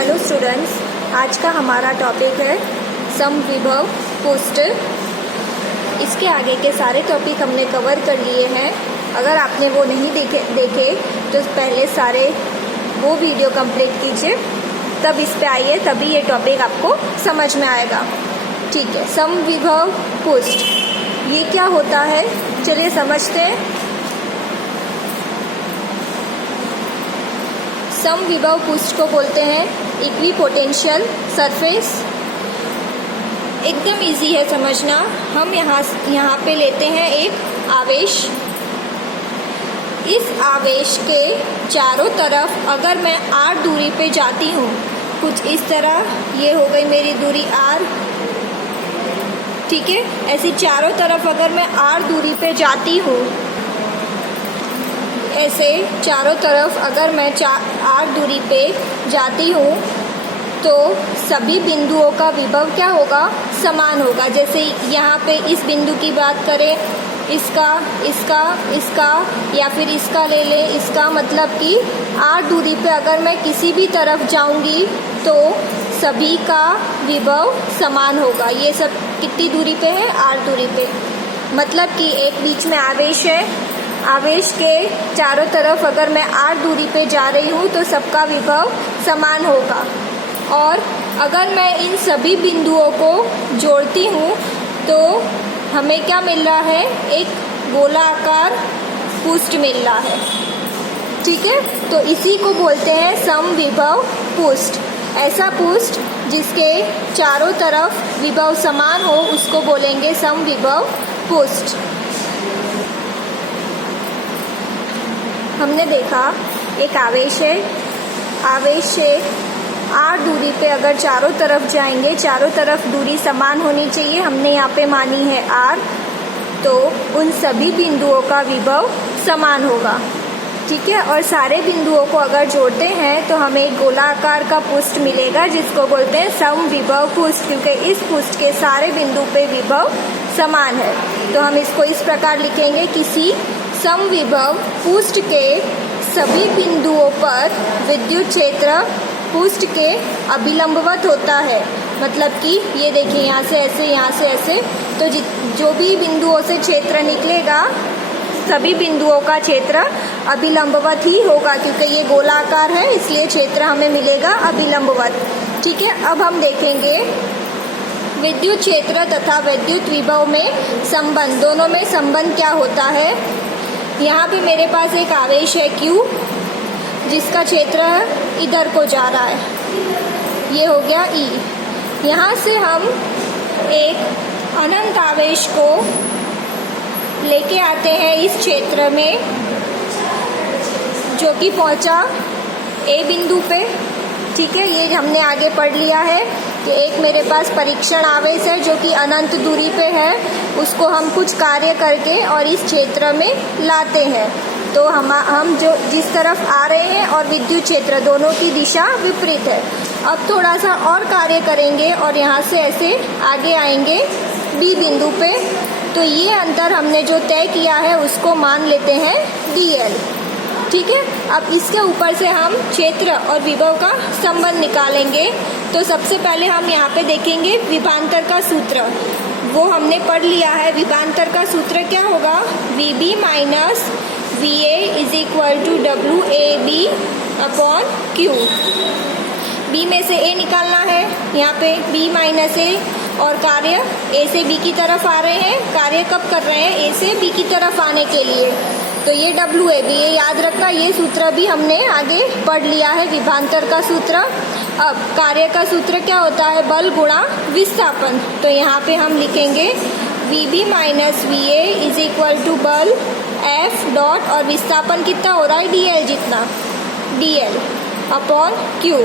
Hello students, आज का हमारा टॉपिक है समविभव पुष्ट। इसके आगे के सारे टॉपिक हमने कवर कर लिए हैं। अगर आपने वो नहीं देखे तो पहले सारे वो वीडियो कंप्लीट कीजिए, तब इस पे आइए, तभी ये टॉपिक आपको समझ में आएगा। ठीक है, समविभव पुष्ट ये क्या होता है, चलिए समझते हैं। समविभव पुष्ट को बोलते हैं इक्विपोटेंशियल सरफेस। एकदम इजी है समझना। हम यहाँ पे लेते हैं एक आवेश। इस आवेश के चारों तरफ अगर मैं r दूरी पे जाती हूँ, कुछ इस तरह, ये हो गई मेरी दूरी r, ठीक है। ऐसी चारों तरफ अगर मैं r दूरी पे जाती हूँ, ऐसे चारों तरफ अगर मैं r दूरी पे जाती हूँ, तो सभी बिंदुओं का विभव क्या होगा, समान होगा। जैसे यहाँ पे इस बिंदु की बात करें, इसका इसका इसका या फिर इसका ले लें, इसका मतलब कि r दूरी पे अगर मैं किसी भी तरफ जाऊँगी तो सभी का विभव समान होगा। ये सब कितनी दूरी पे है, r दूरी पे। मतलब कि एक बीच में आवेश है, आवेश के चारों तरफ अगर मैं r दूरी पे जा रही हूँ तो सबका विभव समान होगा। और अगर मैं इन सभी बिंदुओं को जोड़ती हूँ तो हमें क्या मिल रहा है, एक गोलाकार पुष्ट मिल रहा है। ठीक है, तो इसी को बोलते हैं समविभव पुष्ट। ऐसा पुष्ट जिसके चारों तरफ विभव समान हो उसको बोलेंगे समविभव पुष्ट। हमने देखा एक आवेश है, आवेश से r दूरी पे अगर चारों तरफ जाएंगे, चारों तरफ दूरी समान होनी चाहिए, हमने यहाँ पे मानी है r, तो उन सभी बिंदुओं का विभव समान होगा। ठीक है, और सारे बिंदुओं को अगर जोड़ते हैं तो हमें एक गोलाकार का पुष्ट मिलेगा जिसको बोलते हैं समविभव पुष्ट, क्योंकि इस पुष्ट के सारे बिंदु पे विभव समान है। तो हम इसको इस प्रकार लिखेंगे, किसी समविभव पुष्ट के सभी बिंदुओं पर विद्युत क्षेत्र पुष्ट के अभिलंबवत होता है। मतलब कि ये देखिए, यहाँ से ऐसे, यहाँ से ऐसे, तो जो भी बिंदुओं से क्षेत्र निकलेगा सभी बिंदुओं का क्षेत्र अभिलंबवत ही होगा, क्योंकि ये गोलाकार है इसलिए क्षेत्र हमें मिलेगा अभिलंबवत। ठीक है, अब हम देखेंगे विद्युत क्षेत्र तथा विद्युत विभव में संबंध, दोनों में संबंध क्या होता है। यहाँ पे मेरे पास एक आवेश है Q, जिसका क्षेत्र इधर को जा रहा है, ये हो गया E। यहाँ से हम एक अनंत आवेश को लेके आते हैं इस क्षेत्र में, जो कि पहुँचा A बिंदु पे। ठीक है, ये हमने आगे पढ़ लिया है कि एक मेरे पास परीक्षण आवेश है जो कि अनंत दूरी पे है, उसको हम कुछ कार्य करके और इस क्षेत्र में लाते हैं। तो हम जो जिस तरफ आ रहे हैं और विद्युत क्षेत्र दोनों की दिशा विपरीत है। अब थोड़ा सा और कार्य करेंगे और यहाँ से ऐसे आगे आएंगे B बिंदु पे, तो ये अंतर हमने जो तय किया है उसको मान लेते हैं dl। ठीक है, अब इसके ऊपर से हम क्षेत्र और विभव का संबंध निकालेंगे। तो सबसे पहले हम यहाँ पे देखेंगे विभवांतर का सूत्र, वो हमने पढ़ लिया है। विभवांतर का सूत्र क्या होगा, VB minus VA is equal to WAB upon Q। B में से A निकालना है, यहाँ पे B माइनस A, और कार्य A से B की तरफ आ रहे हैं। कार्य कब कर रहे हैं, A से B की तरफ आने के लिए, तो ये WAB, ये याद रखना, ये सूत्र भी हमने आगे पढ़ लिया है, विभवांतर का सूत्र। अब कार्य का सूत्र क्या होता है, बल गुणा विस्थापन। तो यहाँ पे हम लिखेंगे VB minus VA is equal to बल F डॉट, और विस्थापन कितना हो रहा है, dl जितना, dl अपॉन Q।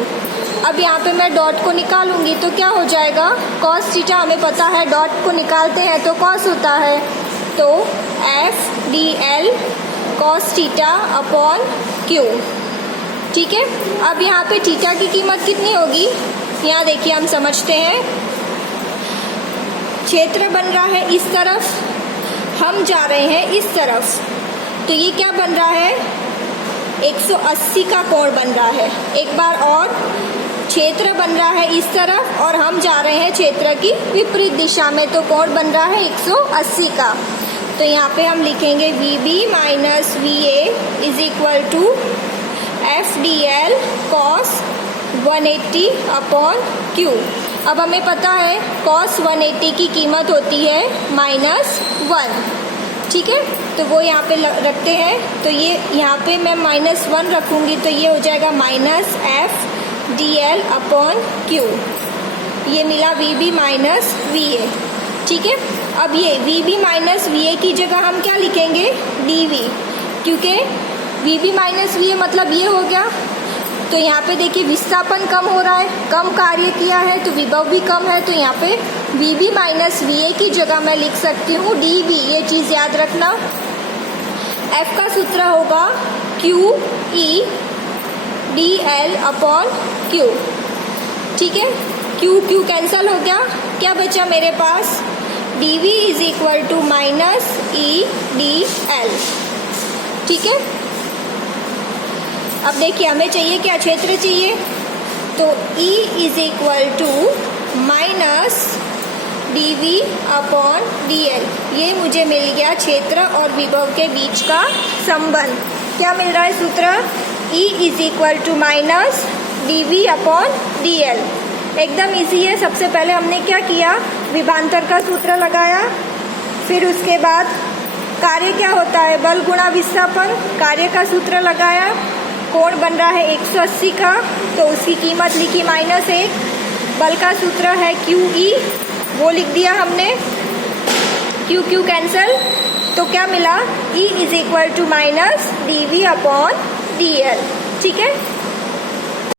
अब यहाँ पे मैं डॉट को निकालूंगी तो क्या हो जाएगा, cos थीटा, हमें पता है डॉट को निकालते हैं तो cos होता है, तो F dl cos theta upon Q। ठीक है, अब यहाँ पे थीटा की कीमत कितनी होगी, यहाँ देखिए हम समझते हैं। क्षेत्र बन रहा है इस तरफ, हम जा रहे हैं इस तरफ, तो ये क्या बन रहा है, 180 का कोण बन रहा है। एक बार और क्षेत्र बन रहा है इस तरफ और हम जा रहे हैं क्षेत्र की विपरीत दिशा में, तो कोण बन रहा है 180 का। तो यहाँ पे हम लिखेंगे VB minus VA is equal to FDL cos 180 upon Q। अब हमें पता है cos 180 की कीमत होती है -1, ठीक है, तो वो यहाँ पे रखते हैं। तो ये यहाँ पे मैं -1 रखूँगी तो ये हो जाएगा -FDL अपॉन Q। ये मिला VB माइनस VA, ठीक है। अब ये VB माइनस VA की जगह हम क्या लिखेंगे, DV, क्योंकि VB माइनस VA मतलब ये हो गया। तो यहाँ पे देखिए विस्थापन कम हो रहा है, कम कार्य किया है तो विभव भी कम है, तो यहाँ पे VB माइनस VA की जगह मैं लिख सकती हूँ DV। ये चीज़ याद रखना। F का सूत्र होगा QE DL अपॉन Q, ठीक है। Q कैंसल हो गया, क्या बचा मेरे पास, DV is equal to minus EDL, ठीक है। अब देखिए हमें चाहिए क्या, क्षेत्र चाहिए, तो E is equal to minus DV upon DL। ये मुझे मिल गया क्षेत्र और विभव के बीच का संबंध। क्या मिल रहा है सूत्र, E is equal to minus DV upon DL। एकदम इजी है। सबसे पहले हमने क्या किया, विभवांतर का सूत्र लगाया, फिर उसके बाद कार्य क्या होता है, बल गुणा विस्थापन, कार्य का सूत्र लगाया, कोण बन रहा है 180 का तो उसकी कीमत लिखी -1, बल का सूत्र है QE, वो लिख दिया हमने, Q कैंसल, तो क्या मिला, E is equal to minus DV upon DL, ठीक है।